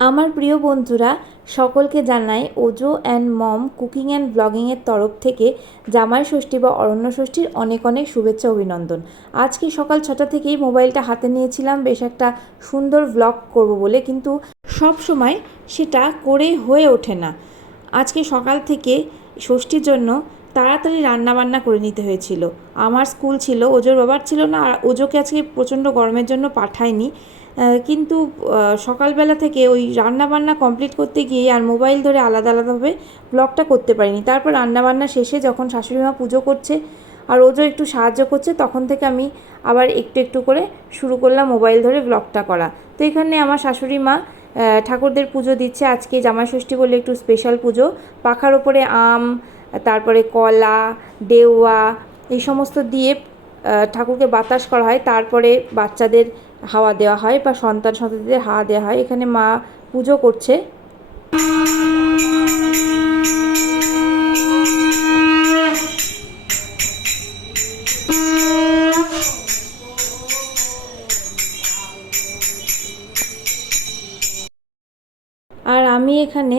আমার প্রিয় বন্ধুরা, সকলকে জানাই ওজো অ্যান্ড মম কুকিং অ্যান্ড ব্লগিংয়ের তরফ থেকে জামাই ষষ্ঠী বা অরণ্য ষষ্ঠীর অনেক অনেক শুভেচ্ছা অভিনন্দন। আজকে সকাল 6টা থেকেই মোবাইলটা হাতে নিয়েছিলাম বেশ একটা সুন্দর ব্লগ করব বলে, কিন্তু সব সময় সেটা করে হয়ে ওঠে না। আজকে সকাল থেকে ষষ্ঠীর জন্য তাড়াতাড়ি রান্নাবান্না করে নিতে হয়েছিল। আমার স্কুল ছিল, ওজোর বাবার ছিল না, আর ওজোকে আজকে প্রচণ্ড গরমের জন্য পাঠায়নি। কিন্তু সকালবেলা থেকে ওই রান্নাবান্না কমপ্লিট করতে গিয়ে আর মোবাইল ধরে আলাদা আলাদাভাবে ব্লগটা করতে পারিনি। তারপর রান্নাবান্না শেষে যখন শাশুড়িমা পুজো করছে আর ওজো একটু সাহায্য করছে, তখন থেকে আমি আবার একটু একটু করে শুরু করলাম মোবাইল ধরে ব্লগটা করা। তো এখানে আমার শাশুড়ি মা ঠাকুরদের পুজো দিচ্ছে। আজকে জামাই ষষ্ঠী বলে একটু স্পেশাল পুজো। পাখার ওপরে আম, তারপরে কলা, দেওয়া, এই সমস্ত দিয়ে ঠাকুরকে বাতাস করা হয়। তারপরে বাচ্চাদের হাওয়া দেওয়া হয় বা সন্তানদের হাওয়া দেওয়া হয়। এখানে মা পুজো করছে। আর আমি এখানে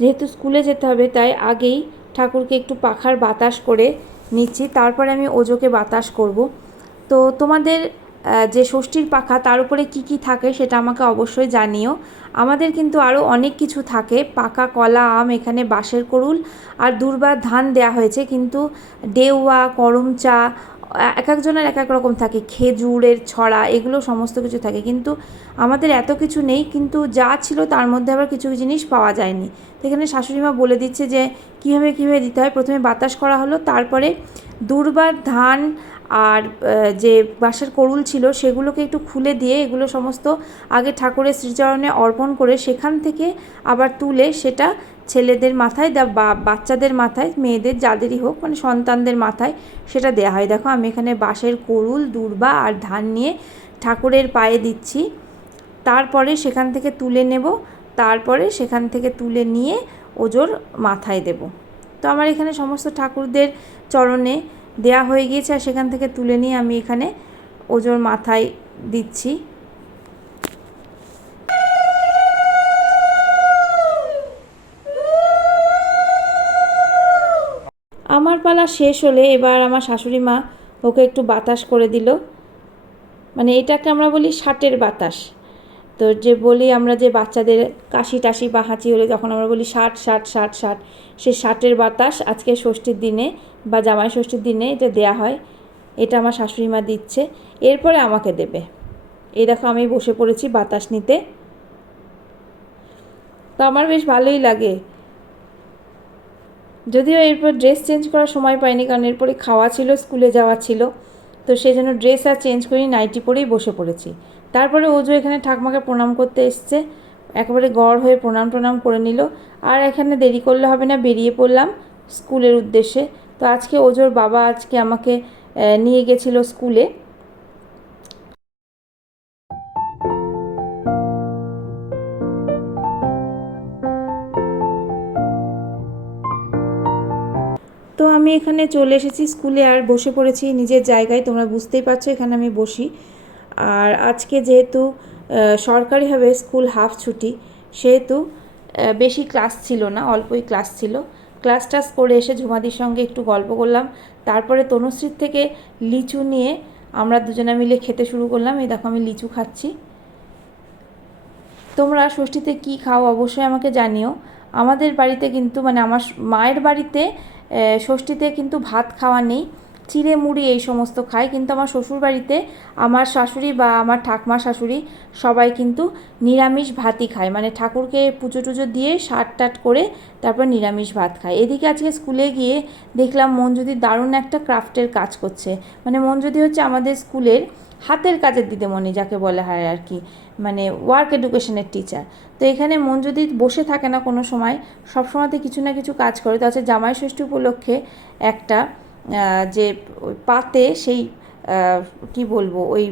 যেহেতু স্কুলে যেতে হবে, তাই আগেই ঠাকুরকে একটু পাখার বাতাস করে নিচ্ছি, তারপরে আমি ওজোকে বাতাস করব। তো তোমাদের যে ষষ্ঠীর পাখা তার উপরে কি কি থাকে সেটা আমাকে অবশ্যই জানিও। আমাদের কিন্তু আরও অনেক কিছু থাকে, পাকা কলা, আম, এখানে বাঁশের করুল আর দুর্বা ধান দেয়া হয়েছে, কিন্তু ডেউয়া, করম চা এক একজনের এক এক রকম থাকে, খেজুরের ছড়া, এগুলো সমস্ত কিছু থাকে। কিন্তু আমাদের এত কিছু নেই, কিন্তু যা ছিল তার মধ্যে আবার কিছু জিনিস পাওয়া যায়নি। তো এখানে শাশুড়িমা বলে দিচ্ছে যে কীভাবে দিতে হয়। প্রথমে বাতাস করা হলো, তারপরে দুর্বা ধান আর যে বাঁশের করুল ছিল সেগুলোকে একটু খুলে দিয়ে এগুলো সমস্ত আগে ঠাকুরের শ্রীচরণে অর্পণ করে সেখান থেকে আবার তুলে সেটা ছেলেদের মাথায় বা বাচ্চাদের মাথায়, মেয়েদের যাদেরই হোক, মানে সন্তানদের মাথায় সেটা দেয়া হয়। দেখো আমি এখানে বাঁশের করুল, দুর্বা আর ধান নিয়ে ঠাকুরের পায়ে দিচ্ছি। তারপরে সেখান থেকে তুলে নেব, তারপরে সেখান থেকে তুলে নিয়ে ওজোর মাথায় দেব। তো আমার এখানে সমস্ত ঠাকুরদের চরণে দেয়া হয়ে গিয়েছে, আর সেখান থেকে তুলে নিয়ে আমি এখানে ওজোর মাথায় দিচ্ছি। আমার পালা শেষ হলে এবার আমার শাশুড়ি মা ওকে একটু বাতাস করে দিল, মানে এটাকে আমরা বলি ষাটের বাতাস। তো যে বলি আমরা যে বাচ্চাদের কাশি টাশি বা হাঁচি হলে তখন আমরা বলি ষাট ষাট ষাট ষাট, সে ষাটের বাতাস আজকে ষষ্ঠীর দিনে বা জামাই ষষ্ঠীর দিনে এটা দেয়া হয়। এটা আমার শাশুড়ি মা দিচ্ছে, এরপরে আমাকে দেবে। এই দেখো আমি বসে পড়েছি বাতাস নিতে। তো আমার বেশ ভালোই লাগে, যদিও এরপর ড্রেস চেঞ্জ করার সময় পাইনি, কারণ এরপরে খাওয়া ছিল, স্কুলে যাওয়া ছিল, তো সেই জন্য ড্রেস আর চেঞ্জ করি, নাইটি পরেই বসে পড়েছি। তারপরে ওজো এখানে ঠাকুমাকে প্রণাম করতে এসছে, একেবারে গড় হয়ে প্রণাম করে নিল। আর এখানে দেরি করলে হবে না, বেরিয়ে পড়লাম স্কুলের উদ্দেশ্যে। তো আজকে ওজোর বাবা আজকে আমাকে নিয়ে গেছিল স্কুলে। তো আমি এখানে চলে এসেছি স্কুলে আর বসে পড়েছি নিজের জায়গায়, তোমরা বুঝতেই পারছো এখানে আমি বসি। আর আজকে যেহেতু সরকারিভাবে স্কুল হাফ ছুটি, সেহেতু বেশি ক্লাস ছিল না, অল্পই ক্লাস ছিল। ক্লাস টাস করে এসে ঝুমাদির সঙ্গে একটু গল্প করলাম, তারপরে তনুশ্রীর থেকে লিচু নিয়ে আমরা দুজনে মিলে খেতে শুরু করলাম। এই দেখো আমি লিচু খাচ্ছি। তোমরা ষষ্ঠীতে কি খাও অবশ্যই আমাকে জানিও। আমাদের বাড়িতে কিন্তু, মানে আমার মায়ের বাড়িতে ষষ্ঠীতে কিন্তু ভাত খাওয়া নেই, চিড়ে মুড়ি এই সমস্ত খায়। কিন্তু আমার শ্বশুর বাড়িতে আমার শাশুড়ি বা আমার ঠাকমা শাশুড়ি সবাই কিন্তু নিরামিষ ভাতই খায়, মানে ঠাকুরকে পুজো টুজো দিয়ে সাট টাট করে তারপর নিরামিষ ভাত খায়। এদিকে আজকে স্কুলে গিয়ে দেখলাম মঞ্জুদি দারুণ একটা ক্রাফটের কাজ করছে। মানে মঞ্জুদি হচ্ছে আমাদের স্কুলের হাতের কাজের দিদিমণি যাকে বলা হয় আর কি, মানে ওয়ার্ক এডুকেশনের টিচার। তো এখানে মঞ্জুদি বসে থাকে না কোনো সময়, সব সময়তে কিছু না কিছু কাজ করে। তো আছে জামাই ষষ্ঠী উপলক্ষে একটা যে পাতে সেই কি বলবো, ওই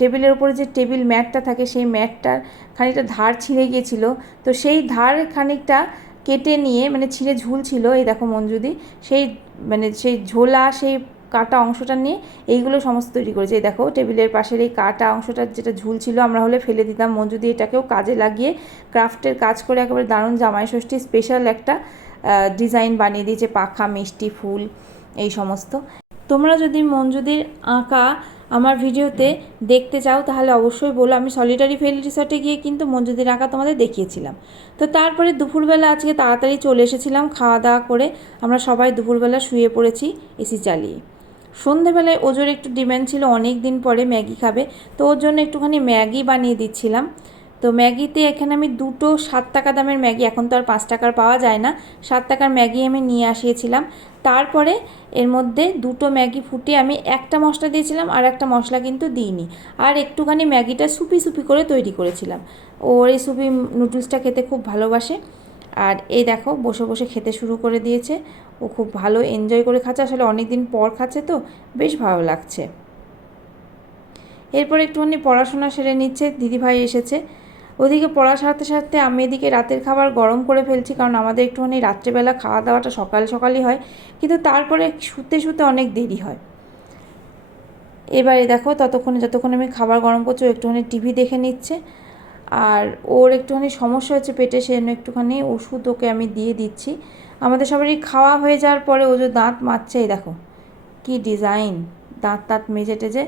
টেবিলের উপরে যে টেবিল ম্যাটটা থাকে সেই ম্যাটটার খানিকটা ধার ছিঁড়ে গিয়েছিল, তো সেই ধার খানিকটা কেটে নিয়ে, মানে ছিঁড়ে ঝুল ছিল, এই দেখো মঞ্জুদি সেই মানে সেই ঝোলা সেই কাটা অংশটা নিয়ে এইগুলো সমস্ত তৈরি করেছি। এই দেখো টেবিলের পাশের এই কাটা অংশটা যেটা ঝুল ছিল আমরা হলে ফেলে দিতাম, মঞ্জু দিয়ে এটাকেও কাজে লাগিয়ে ক্রাফটের কাজ করে একেবারে দারুণ জামাই ষষ্ঠী স্পেশাল একটা ডিজাইন বানিয়ে দিয়েছে, পাখা, মিষ্টি, ফুল, এই সমস্ত। তোমরা যদি মঞ্জুদির আঁকা আমার ভিডিওতে দেখতে চাও তাহলে অবশ্যই বলো। আমি সলিটারি ফেরি রিসর্টে গিয়ে কিন্তু মঞ্জুদির আঁকা তোমাদের দেখিয়েছিলাম। তো তারপরে দুপুরবেলা আজকে তাড়াতাড়ি চলে এসেছিলাম, খাওয়া দাওয়া করে আমরা সবাই দুপুরবেলা শুয়ে পড়েছি এসি চালিয়ে। সন্ধেবেলায় ওজোর একটু ডিমান্ড ছিল, অনেক দিন পরে ম্যাগি খাবে, তো ওর জন্য একটুখানি ম্যাগি বানিয়ে দিচ্ছিলাম। তো ম্যাগিতে এখানে আমি 2টো 7 টাকা দামের ম্যাগি, এখন তো আর 5 টাকার পাওয়া যায় না, 7 টাকার ম্যাগি আমি নিয়ে আসিয়েছিলাম। তারপরে এর মধ্যে 2টো ম্যাগি ফুটিয়ে আমি একটা মশলা দিয়েছিলাম, আর একটা মশলা কিন্তু দিইনি, আর একটুখানি ম্যাগিটা সুপি সুপি করে তৈরি করেছিলাম। ওর এই সুপি নুডলসটা খেতে খুব ভালোবাসে। আর এই দেখো বসে বসে খেতে শুরু করে দিয়েছে, ও খুব ভালো এনজয় করে খাচ্ছে, আসলে অনেক দিন পর খাচ্ছে তো বেশ ভালো লাগছে। এরপর একটুখানি পড়াশোনা সেরে নিচ্ছে, দিদিভাই এসেছে। ওদিকে পড়া সারতে সারতে আমি এদিকে রাতের খাবার গরম করে ফেলছি, কারণ আমাদের একটুখানি রাত্রেবেলা খাওয়া দাওয়াটা সকাল সকালই হয়, কিন্তু তারপরে শুতে শুতে অনেক দেরি হয়। এবারে দেখো যতক্ষণ আমি খাবার গরম করছি ও একটুখানি টিভি দেখে নিচ্ছে, আর ওর একটুখানি সমস্যা হচ্ছে পেটে, সেজন্য একটুখানি ওষুধ ওকে আমি দিয়ে দিচ্ছি। আমাদের সবারই খাওয়া হয়ে যাওয়ার পরে ও যে দাঁত মাজছে, এই দেখো কি ডিজাইন, দাঁত মেজে টেজে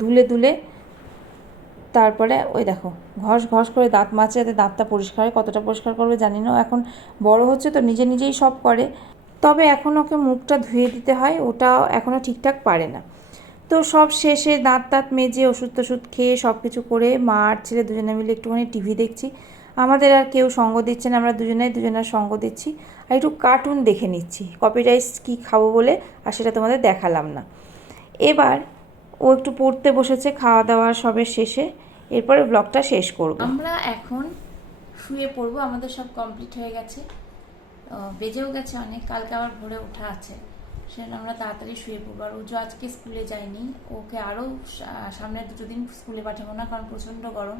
ধুলে ধুলে তারপরে ওই দেখো ঘষ ঘষ করে দাঁত মাজছে যাতে দাঁতটা পরিষ্কার হয়। কতটা পরিষ্কার করবে জানি না, এখন বড় হচ্ছে তো নিজেই সব করে, তবে এখন ওকে মুখটা ধুয়ে দিতে হয়, ওটা এখনও ঠিকঠাক পারে না। তো সব শেষে দাঁত মেজে ওষুধ খেয়ে সব কিছু করে মা আর ছেলে দুজনে মিলে একটুখানি টিভি দেখছি। আমাদের আর কেউ সঙ্গ দিচ্ছে না, আমরা দুজনের সঙ্গ দিচ্ছি আর একটু কার্টুন দেখে নিচ্ছি। কপিরাইট কি খাবো বলে আর সেটা তোমাদের দেখালাম না। এবার ও একটু পড়তে বসেছে খাওয়া দাওয়া সবের শেষে, এরপরে ব্লগটা শেষ করব। আমরা এখন শুয়ে পড়বো, আমাদের সব কমপ্লিট হয়ে গেছে, বেজেও গেছে অনেক, কালকে আবার ভোরে ওঠা আছে, সেজন্য আমরা তাড়াতাড়ি শুয়ে পড়বো। আর ওজো আজকে স্কুলে যায়নি, ওকে আরও সামনের 2 দিন স্কুলে পাঠাবো না, কারণ প্রচণ্ড গরম।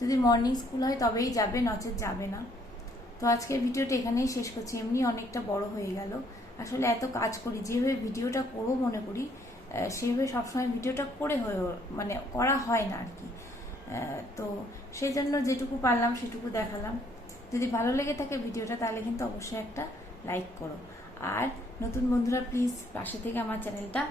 যদি মর্নিং স্কুল হয় তবেই যাবে, নচেত যাবে না। তো আজকের ভিডিওটা এখানেই শেষ করছি, এমনি অনেকটা বড় হয়ে গেল। আসলে এত কাজ করি, যেভাবে ভিডিওটা করবো মনে করি সেইভাবে সবসময় ভিডিওটা করা হয় না আর কি। তো সেই জন্য যেটুকু পারলাম সেটুকু দেখালাম। যদি ভালো লেগে থাকে ভিডিওটা তাহলে কিন্তু অবশ্যই একটা লাইক করো, আর নতুন বন্ধুরা প্লিজ পাশে থেকে আমার চ্যানেলটা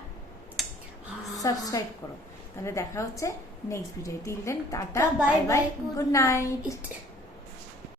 সাবস্ক্রাইব করো। তাহলে দেখা হচ্ছে next video. Till then tata, bye bye, good night.